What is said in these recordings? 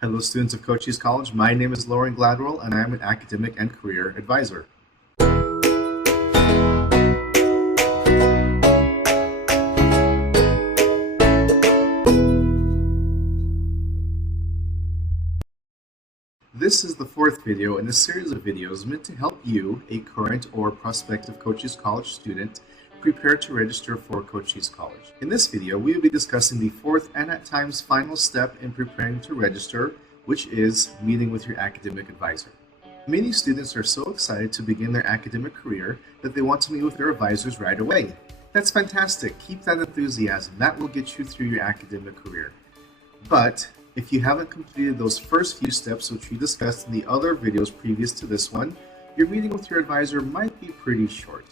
Hello, students of Cochise College. My name is Lauren Gladwell, and I am an academic and career advisor. This is the fourth video in a series of videos meant to help you, a current or prospective Cochise College student, prepare to register for Cochise College. In this video, we will be discussing the fourth and at times final step in preparing to register, which is meeting with your academic advisor. Many students are so excited to begin their academic career that they want to meet with their advisors right away. That's fantastic. Keep that enthusiasm. That will get you through your academic career. But if you haven't completed those first few steps, which we discussed in the other videos previous to this one, your meeting with your advisor might be pretty short.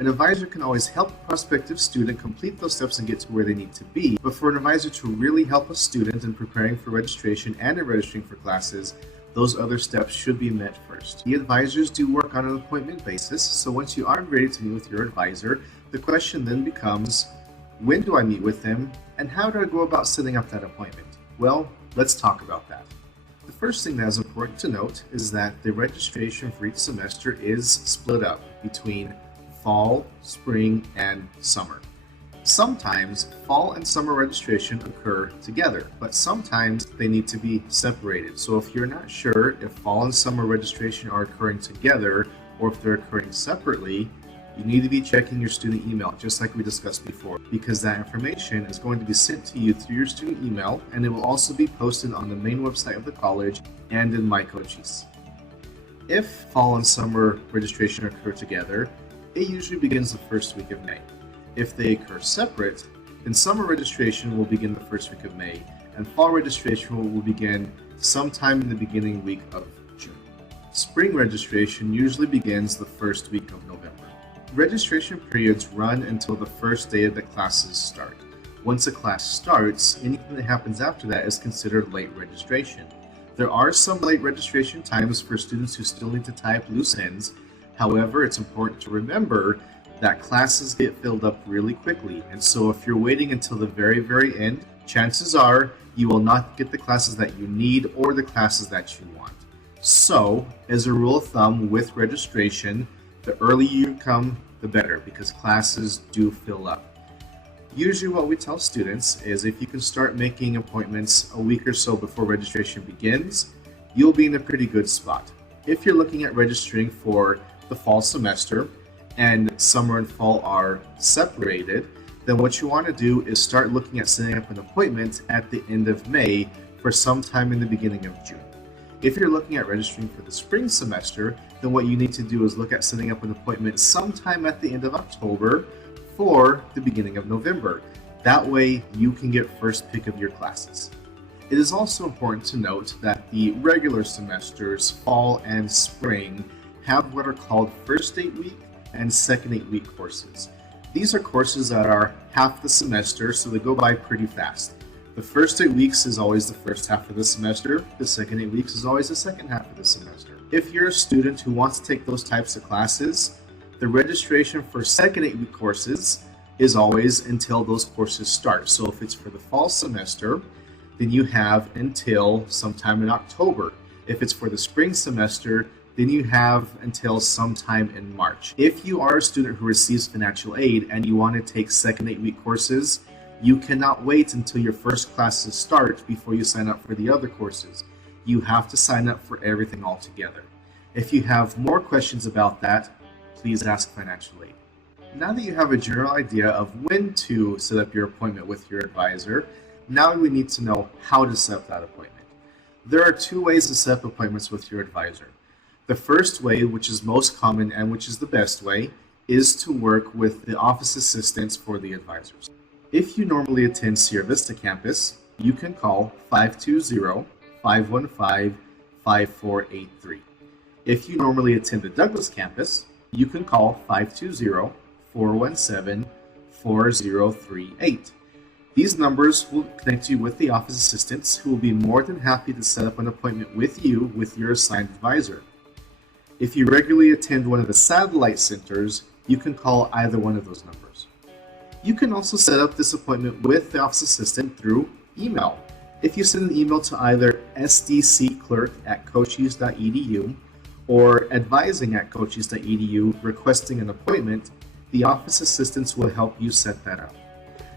An advisor can always help a prospective student complete those steps and get to where they need to be, but for an advisor to really help a student in preparing for registration and in registering for classes, those other steps should be met first. The advisors do work on an appointment basis, so once you are ready to meet with your advisor, the question then becomes, when do I meet with them, and how do I go about setting up that appointment? Well, let's talk about that. The first thing that is important to note is that the registration for each semester is split up between fall, spring, and summer. Sometimes fall and summer registration occur together, but sometimes they need to be separated. So if you're not sure if fall and summer registration are occurring together or if they're occurring separately, you need to be checking your student email, just like we discussed before, because that information is going to be sent to you through your student email, and it will also be posted on the main website of the college and in MyCochise. If fall and summer registration occur together, it usually begins the first week of May. If they occur separate, then summer registration will begin the first week of May, and fall registration will begin sometime in the beginning week of June. Spring registration usually begins the first week of November. Registration periods run until the first day of the classes start. Once a class starts, anything that happens after that is considered late registration. There are some late registration times for students who still need to tie up loose ends. However, it's important to remember that classes get filled up really quickly, and so if you're waiting until the very end, chances are you will not get the classes that you need or the classes that you want. So, as a rule of thumb with registration, the earlier you come, the better, because classes do fill up. Usually what we tell students is if you can start making appointments a week or so before registration begins, you'll be in a pretty good spot. If you're looking at registering for the fall semester and summer and fall are separated, then what you want to do is start looking at setting up an appointment at the end of May for sometime in the beginning of June. If you're looking at registering for the spring semester, then what you need to do is look at setting up an appointment sometime at the end of October for the beginning of November. That way you can get first pick of your classes. It is also important to note that the regular semesters, fall and spring, have what are called first 8 week and second 8 week courses. These are courses that are half the semester, so they go by pretty fast. The first 8 weeks is always the first half of the semester. The second 8 weeks is always the second half of the semester. If you're a student who wants to take those types of classes, the registration for second 8 week courses is always until those courses start. So if it's for the fall semester, then you have until sometime in October. If it's for the spring semester, then you have until sometime in March. If you are a student who receives financial aid and you want to take second 8 week courses, you cannot wait until your first classes start before you sign up for the other courses. You have to sign up for everything all together. If you have more questions about that, please ask financial aid. Now that you have a general idea of when to set up your appointment with your advisor, now we need to know how to set up that appointment. There are two ways to set up appointments with your advisor. The first way, which is most common and which is the best way, is to work with the office assistants for the advisors. If you normally attend Sierra Vista campus, you can call 520-515-5483. If you normally attend the Douglas campus, you can call 520-417-4038. These numbers will connect you with the office assistants who will be more than happy to set up an appointment with you with your assigned advisor. If you regularly attend one of the satellite centers, you can call either one of those numbers. You can also set up this appointment with the office assistant through email. If you send an email to either sdcclerk@cochise.edu or advising@cochise.edu requesting an appointment, the office assistants will help you set that up.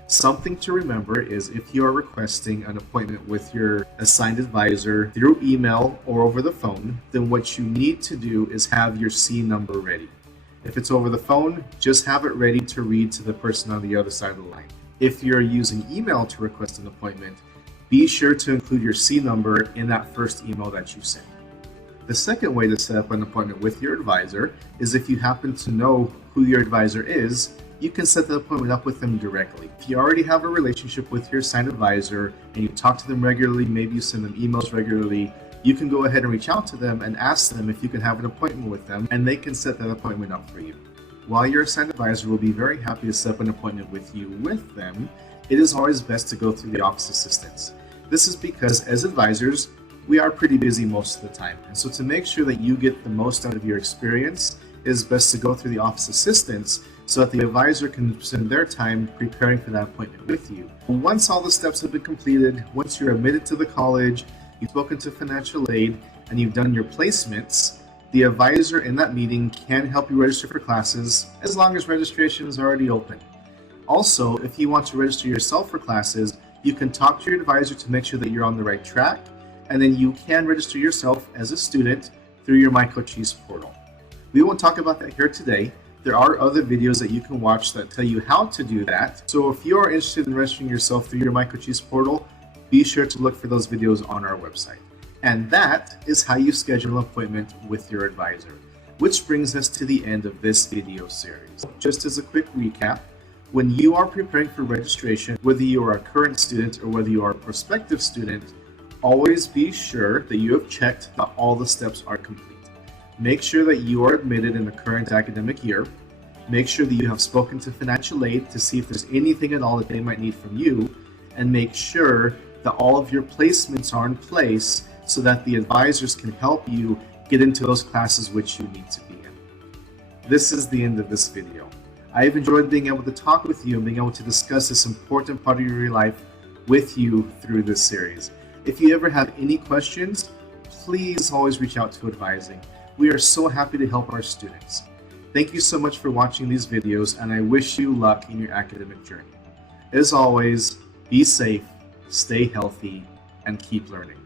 Something to remember is if you are requesting an appointment with your assigned advisor through email or over the phone, then what you need to do is have your C number ready. If it's over the phone, just have it ready to read to the person on the other side of the line. If you're using email to request an appointment, be sure to include your C number in that first email that you send. The second way to set up an appointment with your advisor is if you happen to know who your advisor is, you can set the appointment up with them directly. If you already have a relationship with your assigned advisor and you talk to them regularly, maybe you send them emails regularly, you can go ahead and reach out to them and ask them if you can have an appointment with them, and they can set that appointment up for you. While your assigned advisor will be very happy to set up an appointment with you with them, it is always best to go through the office assistants. This is because as advisors, we are pretty busy most of the time. And so to make sure that you get the most out of your experience, it is best to go through the office assistants so that the advisor can spend their time preparing for that appointment with you. Once all the steps have been completed, once you're admitted to the college, you've spoken to financial aid, and you've done your placements, the advisor in that meeting can help you register for classes as long as registration is already open. Also, if you want to register yourself for classes, you can talk to your advisor to make sure that you're on the right track, and then you can register yourself as a student through your MyCochise portal. We won't talk about that here today. There are other videos that you can watch that tell you how to do that. So if you are interested in registering yourself through your MyCochise portal, be sure to look for those videos on our website. And that is how you schedule an appointment with your advisor. Which brings us to the end of this video series. Just as a quick recap, when you are preparing for registration, whether you are a current student or whether you are a prospective student, always be sure that you have checked that all the steps are complete. Make sure that you are admitted in the current academic year. Make sure that you have spoken to financial aid to see if there's anything at all that they might need from you, and make sure that all of your placements are in place so that the advisors can help you get into those classes which you need to be in. This is the end of this video. I have enjoyed being able to talk with you and being able to discuss this important part of your life with you through this series. If you ever have any questions, please always reach out to Advising. We are so happy to help our students. Thank you so much for watching these videos, and I wish you luck in your academic journey. As always, be safe, stay healthy, and keep learning.